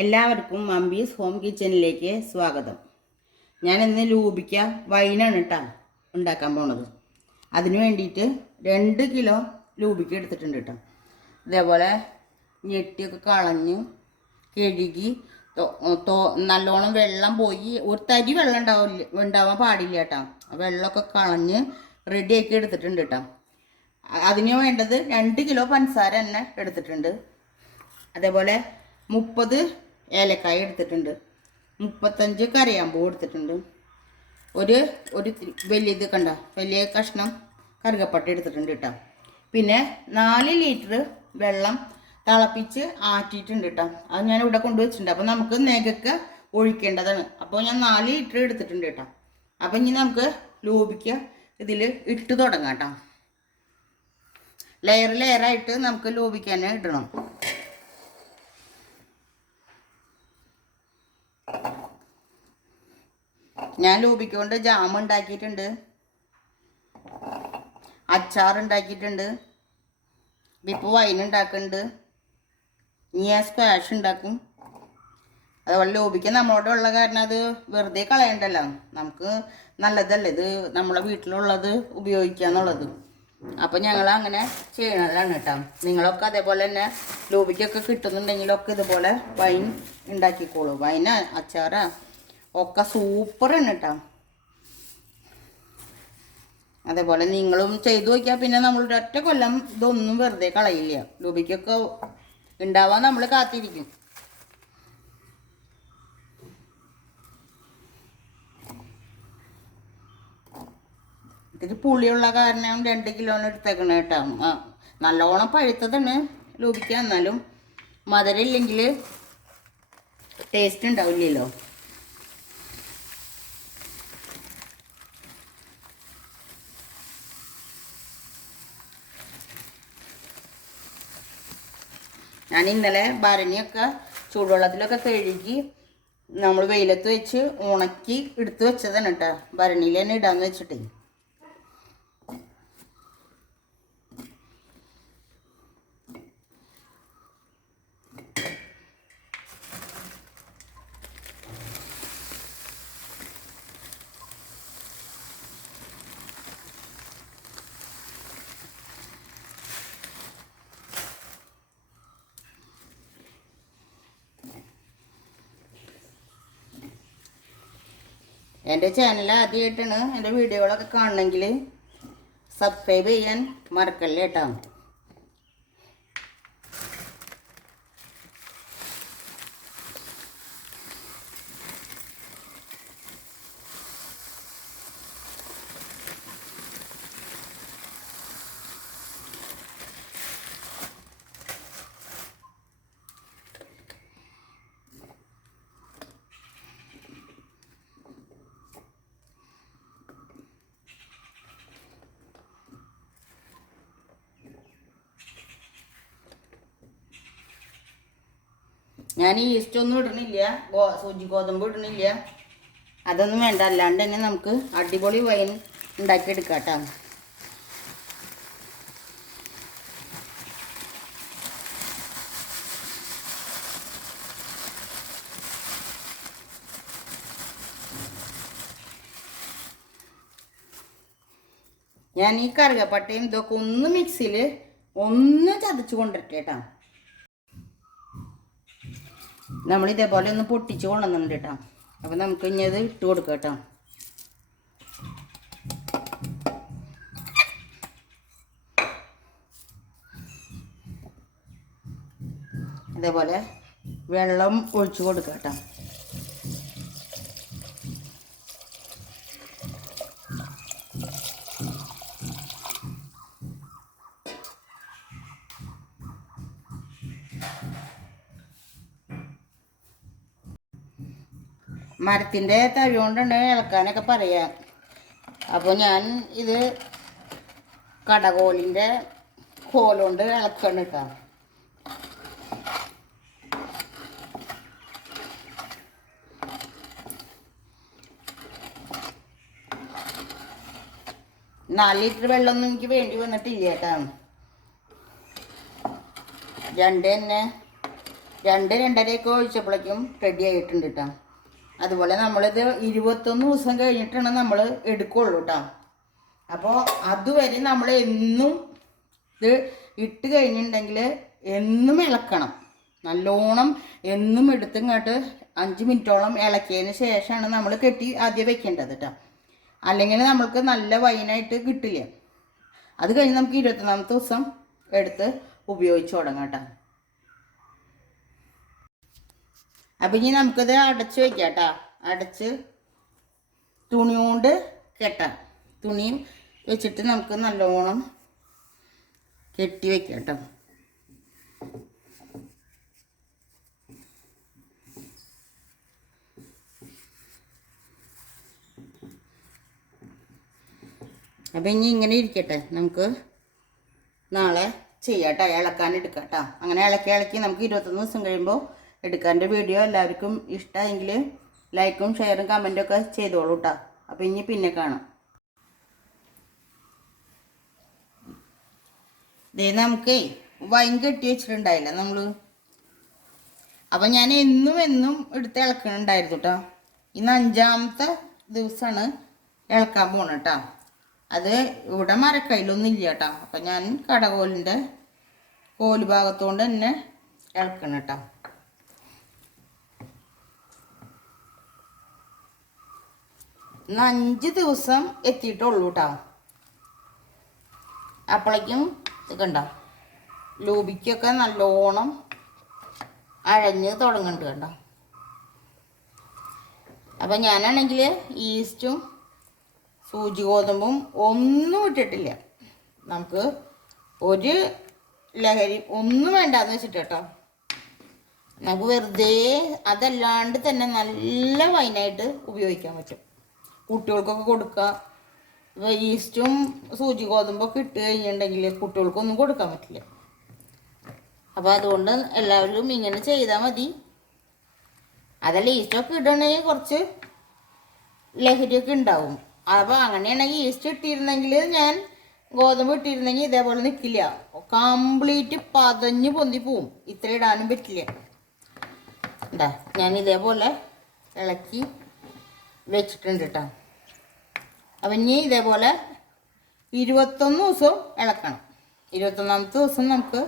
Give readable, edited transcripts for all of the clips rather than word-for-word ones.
എല്ലാവർക്കും മമ്പീസ് ഹോം കിച്ചണിലേക്ക് സ്വാഗതം. ഞാൻ ഇന്ന് ലൂബിക്ക വൈനാണ് കേട്ടോ ഉണ്ടാക്കാൻ പോണത്. അതിന് വേണ്ടിയിട്ട് 2 കിലോ ലൂബിക്ക എടുത്തിട്ടുണ്ട് കേട്ടോ. ഇതേപോലെ ഞെട്ടിയൊക്കെ കളഞ്ഞ് കഴുകി നല്ലോണം വെള്ളം പോയി ഒരു തരി വെള്ളം ഉണ്ടാവാൻ പാടില്ല കേട്ടോ. വെള്ളമൊക്കെ കളഞ്ഞ് റെഡിയാക്കി എടുത്തിട്ടുണ്ട് കേട്ടോ. അതിന് വേണ്ടത് 2 കിലോ പഞ്ചസാര തന്നെ എടുത്തിട്ടുണ്ട്. അതേപോലെ 30 ഏലക്കായ എടുത്തിട്ടുണ്ട്, 35 കറിയാമ്പൂ എടുത്തിട്ടുണ്ട്, ഒരു വലിയത് കണ്ട വലിയ കഷ്ണം കറുകപ്പട്ട എടുത്തിട്ടുണ്ട് കേട്ടോ. പിന്നെ 4 ലിറ്റർ വെള്ളം തിളപ്പിച്ച് ആറ്റിയിട്ടുണ്ട് കേട്ടോ. അത് ഞാൻ ഇവിടെ കൊണ്ടുവച്ചിട്ടുണ്ട്. അപ്പോൾ നമുക്ക് നെകക്ക് ഒഴിക്കേണ്ടതാണ്. അപ്പോൾ ഞാൻ 4 ലിറ്റർ എടുത്തിട്ടുണ്ട് കേട്ടോ. അപ്പം ഇനി നമുക്ക് ലൂബിക്ക ഇതിൽ ഇട്ട് തുടങ്ങാം കേട്ടോ. ലെയറായിട്ട് നമുക്ക് ലൂബിക്കാനെ ഇടണം. ഞാൻ ലൂബിക്ക കൊണ്ട് ജാം ഉണ്ടാക്കിയിട്ടുണ്ട്, അച്ചാർ ഉണ്ടാക്കിയിട്ടുണ്ട്, ഇപ്പോൾ വൈൻ ഉണ്ടാക്കുന്നുണ്ട്, ഇനി ഞാൻ സ്ക്വാഷ് ഉണ്ടാക്കും. അതുപോലെ ലൂബിക്ക നമ്മളോട് ഉള്ള കാരണം അത് വെറുതെ കളയണ്ടല്ലോ, നമുക്ക് നല്ലതല്ലേ ഇത് നമ്മളെ വീട്ടിലുള്ളത് ഉപയോഗിക്കുക എന്നുള്ളത്. അപ്പം ഞങ്ങൾ അങ്ങനെ ചെയ്യണതാണ് കേട്ടോ. നിങ്ങളൊക്കെ അതേപോലെ തന്നെ ലൂബിക്കൊക്കെ കിട്ടുന്നുണ്ടെങ്കിലൊക്കെ ഇതുപോലെ വൈൻ ഉണ്ടാക്കിക്കോളൂ. വൈന അച്ചാറാ ഒക്കെ സൂപ്പറാണ് കേട്ടോ. അതേപോലെ നിങ്ങളും ചെയ്തു നോക്കിയാൽ പിന്നെ നമ്മൾ ഒറ്റ കൊല്ലം ഇതൊന്നും വെറുതെ കളയില്ല. ലൂബിക്കൊക്കെ ഉണ്ടാവാൻ നമ്മൾ കാത്തിരിക്കും. ഇത്തിരി പുളിയുള്ള കാരണം 2 കിലോന് എടുത്തേക്കണേ കേട്ടോ. നല്ലോണം പഴുത്തതാണ് ലൂബിക്ക, എന്നാലും മധുരം ഇല്ലെങ്കിൽ ടേസ്റ്റ് ഉണ്ടാവില്ലല്ലോ. ഞാൻ ഇന്നലെ ഭരണിയൊക്കെ ചൂടുവെള്ളത്തിലൊക്കെ കഴുകി നമ്മൾ വെയിലത്ത് വെച്ച് ഉണക്കി എടുത്ത് വെച്ചതാണ് കേട്ടോ. ഭരണിയിൽ തന്നെ ഇടാന്ന് വെച്ചിട്ടേ. എൻ്റെ ചാനൽ ആദ്യമായിട്ടാണ് എൻ്റെ വീഡിയോകളൊക്കെ കാണണമെങ്കിൽ സബ്സ്ക്രൈബ് ചെയ്യാൻ മറക്കല്ലേ കേട്ടോ. ഞാൻ ഈസ്റ്റ് ഒന്നും ഇടണില്ല, സൂചി ഗോതമ്പ് ഇടണില്ല, അതൊന്നും വേണ്ട. അല്ലാണ്ട് തന്നെ നമുക്ക് അടിപൊളി വൈൻ ഉണ്ടാക്കിയെടുക്കാം കേട്ടോ. ഞാൻ ഈ കറുകപ്പട്ടയും ഇതൊക്കെ ഒന്ന് മിക്സിയിൽ ഒന്ന് ചതച്ച് കൊണ്ടിരട്ടെ കേട്ടോ. നമ്മൾ ഇതേപോലെ ഒന്ന് പൊട്ടിച്ച് കൊണ്ടുവന്നിട്ടുണ്ട് കേട്ടോ. അപ്പം നമുക്ക് ഇനി അത് ഇട്ട് കൊടുക്കാം കേട്ടോ. ഇതേപോലെ വെള്ളം ഒഴിച്ച് കൊടുക്കാം കേട്ടോ. മരത്തിൻ്റെ തഴി കൊണ്ടാണ് ഇളക്കാനൊക്കെ പറയാം. അപ്പോൾ ഞാൻ ഇത് കടകോലിൻ്റെ കോലുകൊണ്ട് ഇളക്കണം കേട്ടോ. നാല് ലിറ്റർ വെള്ളമൊന്നും എനിക്ക് വേണ്ടി വന്നിട്ടില്ല കേട്ടോ. 2 തന്നെ രണ്ടരയൊക്കെ ഒഴിച്ചപ്പോഴേക്കും റെഡി ആയിട്ടുണ്ട് കേട്ടോ. അതുപോലെ നമ്മളിത് 21 ദിവസം കഴിഞ്ഞിട്ടാണ് നമ്മൾ എടുക്കുള്ളൂ കേട്ടോ. അപ്പോൾ അതുവരെ നമ്മൾ എന്നും ഇത് ഇട്ട് കഴിഞ്ഞിട്ടുണ്ടെങ്കിൽ എന്നും ഇളക്കണം. നല്ലോണം എന്നും എടുത്തിങ്ങോട്ട് 5 മിനിറ്റോളം ഇളക്കിയതിന് ശേഷമാണ് നമ്മൾ കെട്ടി ആദ്യം വെക്കേണ്ടത് കേട്ടോ. അല്ലെങ്കിൽ നമ്മൾക്ക് നല്ല വൈനായിട്ട് കിട്ടില്ല. അത് കഴിഞ്ഞ് നമുക്ക് 21ാമത്തെ ദിവസം എടുത്ത് ഉപയോഗിച്ച് തുടങ്ങാം കേട്ടോ. അപ്പം ഇനി നമുക്കിത് അടച്ച് വയ്ക്കാം കേട്ടോ. അടച്ച് തുണി കൊണ്ട് കെട്ടാം. തുണിയും വെച്ചിട്ട് നമുക്ക് നല്ലോണം കെട്ടി വയ്ക്കാം കേട്ടോ. അപ്പം ഇനി ഇങ്ങനെ ഇരിക്കട്ടെ, നമുക്ക് നാളെ ചെയ്യാം കേട്ടോ. ഇളക്കാനെടുക്കാം കേട്ടോ. അങ്ങനെ ഇളക്കി നമുക്ക് 21 ദിവസം കഴിയുമ്പോൾ എടുക്കാൻ്റെ വീഡിയോ എല്ലാവർക്കും ഇഷ്ടമായെങ്കിൽ ലൈക്കും ഷെയറും കമൻറ്റും ഒക്കെ ചെയ്തോളൂ കേട്ടോ. അപ്പോൾ ഇനി പിന്നെ കാണാം. ഇതേ നമുക്ക് വൈൻ കെട്ടി വെച്ചിട്ടുണ്ടായില്ല നമ്മൾ. അപ്പം ഞാൻ എന്നും എടുത്ത് ഇളക്കണുണ്ടായിരുന്നു കേട്ടോ. ഇന്ന് 5ാമത്തെ ദിവസമാണ് ഇളക്കാൻ പോകണം കേട്ടോ. അത് ഇവിടെ മരക്കയിലൊന്നും ഇല്ല കേട്ടോ. അപ്പം ഞാൻ കടകോലിൻ്റെ കോല് ഭാഗത്തുകൊണ്ട് തന്നെ ഇളക്കണം കേട്ടോ. ഇന്ന് 5 ദിവസം എത്തിയിട്ടുള്ളൂ കേട്ടോ. അപ്പോഴേക്കും ഇത് കണ്ടോ, ലൂബിക്കൊക്കെ നല്ലോണം അഴഞ്ഞ് തുടങ്ങുന്നുണ്ട് കണ്ടോ. അപ്പം ഞാനാണെങ്കിൽ ഈസ്റ്റും സൂചി ഗോതമ്പും ഒന്നും ഇട്ടിട്ടില്ല. നമുക്ക് ഒരു ലഹരി ഒന്നും വേണ്ടാന്ന് വെച്ചിട്ട് കേട്ടോ. നമുക്ക് വെറുതെ അതല്ലാണ്ട് തന്നെ നല്ല വൈനായിട്ട് ഉപയോഗിക്കാൻ പറ്റും. കുട്ടികൾക്കൊക്കെ കൊടുക്കുക. ഈസ്റ്റും സൂചി ഗോതമ്പൊക്കെ ഇട്ട് കഴിഞ്ഞിട്ടുണ്ടെങ്കിൽ കുട്ടികൾക്കൊന്നും കൊടുക്കാൻ പറ്റില്ല. അപ്പോൾ അതുകൊണ്ട് എല്ലാവരും ഇങ്ങനെ ചെയ്താൽ മതി. അതല്ല ഈസ്റ്റൊക്കെ ഇടണമെങ്കിൽ കുറച്ച് ലഹരിയൊക്കെ ഉണ്ടാവും. അപ്പോൾ അങ്ങനെയാണെങ്കിൽ ഈസ്റ്റ് ഇട്ടിരുന്നെങ്കിൽ, ഞാൻ ഗോതമ്പ് ഇട്ടിരുന്നെങ്കിൽ ഇതേപോലെ നിൽക്കില്ല. കംപ്ലീറ്റ് പതഞ്ഞ് പൊന്തി പോവും. ഇത്ര ഇടാനും പറ്റില്ല. എന്താ ഞാൻ ഇതേപോലെ ഇളക്കി വെച്ചിട്ടുണ്ട് കേട്ടോ. അപ്പം ഇനി ഇതേപോലെ 21 ദിവസവും ഇളക്കണം. 21ാമത്തെ ദിവസം നമുക്ക്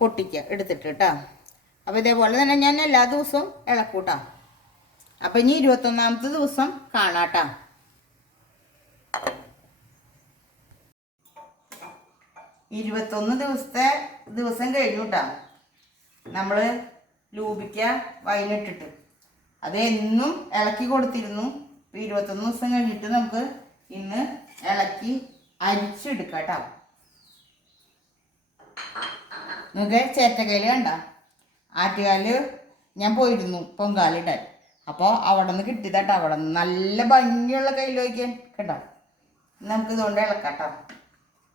പൊട്ടിക്കുക എടുത്തിട്ട് കേട്ടോ. അപ്പോൾ ഇതേപോലെ തന്നെ ഞാൻ എല്ലാ ദിവസവും ഇളക്കും കേട്ടോ. അപ്പം ഇനി 21ാമത്തെ ദിവസം കാണാം കേട്ടോ. 21 ദിവസം കഴിഞ്ഞു കേട്ടോ. നമ്മൾ ലൂബിക്ക വൈനിട്ടിട്ട് അത് എന്നും ഇളക്കി കൊടുത്തിരുന്നു. 21 ദിവസം കഴിഞ്ഞിട്ട് നമുക്ക് ഇന്ന് ഇളക്കി അരിച്ചെടുക്കാം കേട്ടോ. നിങ്ങൾക്ക് ചേറ്റക്കയില് കണ്ട ആറ്റുകാല് ഞാൻ പോയിരുന്നു പൊങ്കാലിടാൻ. അപ്പോൾ അവിടെ നിന്ന് കിട്ടിയതാട്ടോ. അവിടെ നിന്ന് നല്ല ഭംഗിയുള്ള കയ്യിൽ വയ്ക്കാൻ കേട്ടോ. നമുക്ക് ഇതുകൊണ്ട് ഇളക്കാം കേട്ടോ.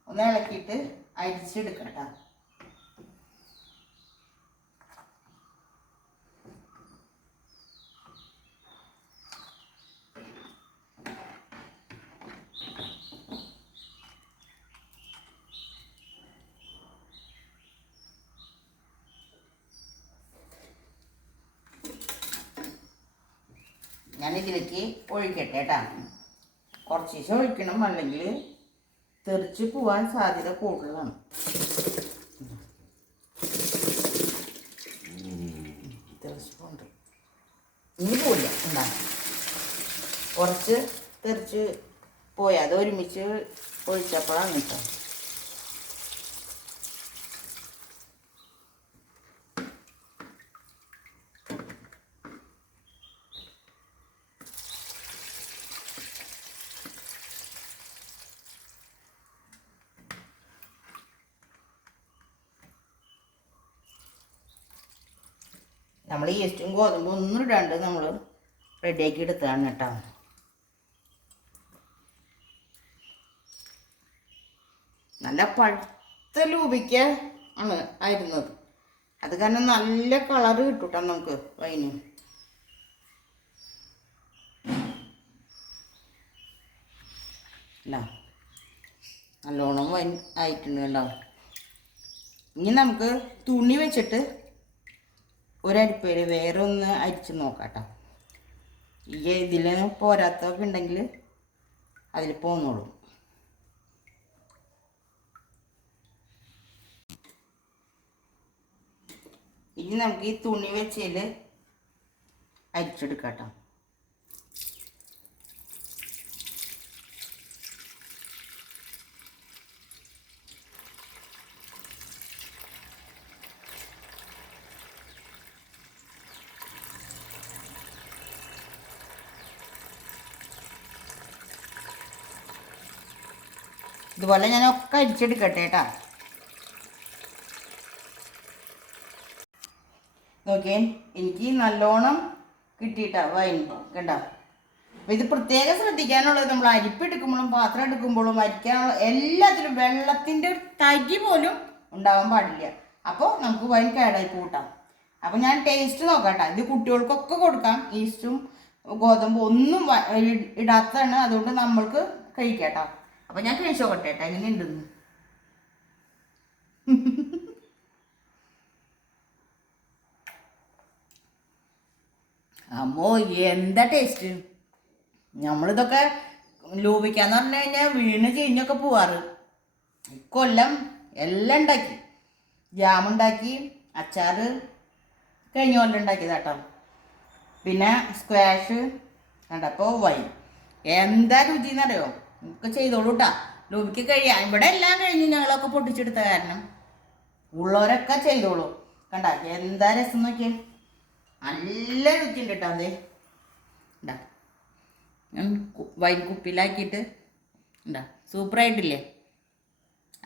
ഒന്ന് ഇളക്കിയിട്ട് അരിച്ചെടുക്കാം കേട്ടോ. ഞാനിതിലേക്ക് ഒഴിക്കട്ടെ കേട്ടോ. കുറച്ച് ദിവസം ഒഴിക്കണം, അല്ലെങ്കിൽ തെറിച്ച് പോവാൻ സാധ്യത കൂടുതലാണ്. തെറിച്ച് പോണ്ട് ഇനി പോയില്ല ഉണ്ടാ. കുറച്ച് തെറിച്ച് പോയാൽ അത് ഒരുമിച്ച് ഒഴിച്ചപ്പോഴാണ് കേട്ടോ. നമ്മൾ ഈസ്റ്റും ഗോതമ്പും ഒന്നും ഇടാണ്ട് നമ്മൾ റെഡിയാക്കി എടുത്തതാണ് കേട്ടോ. നല്ല പഴുത്ത ലൂബിക്ക ആണ് ആയിരുന്നത്. അത് കാരണം നല്ല കളറ് കിട്ടും കേട്ടോ നമുക്ക് വൈന്. അല്ല നല്ലോണം വൈൻ ആയിട്ടുണ്ട് കേട്ടോ. ഇനി നമുക്ക് തുണി വെച്ചിട്ട് ഒരരിപ്പയിൽ വേറെ ഒന്ന് അരിച്ച് നോക്കാം. ഇതിൽ പോരാത്തതൊക്കെ ഉണ്ടെങ്കിൽ അതിൽ പോന്നോളും. ഇനി നമുക്ക് ഈ തുണി വെച്ചതിൽ അരിച്ചെടുക്കാം. ഇതുപോലെ ഞാനൊക്കെ അരിച്ചെടുക്കട്ടെ കേട്ടോ. നോക്കിയേ, എനിക്ക് നല്ലോണം കിട്ടിയിട്ടാ വൈൻ കണ്ടോ. അപ്പോൾ ഇത് പ്രത്യേകം ശ്രദ്ധിക്കാനുള്ളത്, നമ്മൾ അരിപ്പെടുക്കുമ്പോഴും പാത്രം എടുക്കുമ്പോഴും അരിക്കാനുള്ള എല്ലാത്തിലും വെള്ളത്തിൻ്റെ ഒരു തരി പോലും ഉണ്ടാവാൻ പാടില്ല. അപ്പോൾ നമുക്ക് വൈൻ കേടായി കൂട്ടാം. അപ്പോൾ ഞാൻ ടേസ്റ്റ് നോക്കാം. ഇത് കുട്ടികൾക്കൊക്കെ കൊടുക്കാം. ഈസ്റ്റും ഗോതമ്പും ഒന്നും ഇടാത്തതാണ്, അതുകൊണ്ട് നമ്മൾക്ക് കഴിക്കാം. അപ്പോൾ ഞാൻ കഴിച്ചു നോക്കട്ടെ എങ്ങനെ ഉണ്ടെന്ന്. അമ്മോ എന്താ ടേസ്റ്റ്! നമ്മളിതൊക്കെ ലൂപിക്കാന്ന് പറഞ്ഞു കഴിഞ്ഞാൽ വീണ് ചീഞ്ഞൊക്കെ പോവാറ്. ഇക്കൊല്ലം എല്ലാം ഉണ്ടാക്കി. ജാമുണ്ടാക്കി, അച്ചാറ് കഴിഞ്ഞ കൊല്ലം ഉണ്ടാക്കിയതാട്ടോ. പിന്നെ സ്ക്വാഷ് കണ്ടപ്പോൾ വൈൻ. എന്താ രുചി എന്നറിയോ? നമുക്ക് ചെയ്തോളൂ കേട്ടോ. ലൂബിക്ക് കഴിയാം. ഇവിടെ എല്ലാം കഴിഞ്ഞ് ഞങ്ങളൊക്കെ പൊട്ടിച്ചെടുത്ത കാരണം ഉള്ളവരൊക്കെ ചെയ്തോളൂ. കണ്ട എന്താ രസം നോക്കിയേ, നല്ല രുചി ഉണ്ട് കേട്ടോ. അതെ ഉണ്ടാ, ഞാൻ വൈൻ കുപ്പിയിലാക്കിയിട്ട് ഉണ്ടാ, സൂപ്പറായിട്ടില്ലേ?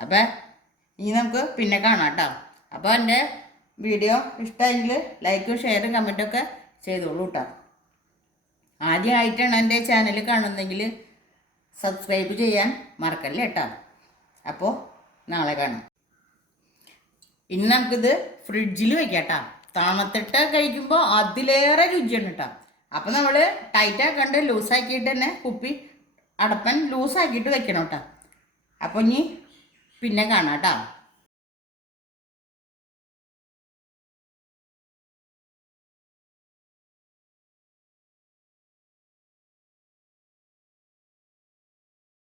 അപ്പം ഇനി നമുക്ക് പിന്നെ കാണാം കേട്ടോ. അപ്പോൾ എൻ്റെ വീഡിയോ ഇഷ്ടമെങ്കിൽ ലൈക്കും ഷെയറും കമൻറ്റൊക്കെ ചെയ്തോളൂ കേട്ടോ. ആദ്യമായിട്ടാണ് എൻ്റെ ചാനൽ കാണുന്നതെങ്കിൽ സബ്സ്ക്രൈബ് ചെയ്യാൻ മറക്കല്ലേ കേട്ടോ. അപ്പോൾ നാളെ കാണാം. ഇനി നമുക്കിത് ഫ്രിഡ്ജിൽ വയ്ക്കാം കേട്ടോ. തണുത്തിട്ട് കഴിക്കുമ്പോൾ അതിലേറെ രുചിയാണ് കേട്ടോ. അപ്പോൾ നമ്മൾ ടൈറ്റാക്കാണ്ട് ലൂസാക്കിയിട്ട് തന്നെ കുപ്പി അടപ്പൻ ലൂസാക്കിയിട്ട് വെക്കണം കേട്ടോ. അപ്പോൾ ഇനി പിന്നെ കാണാം കേട്ടോ.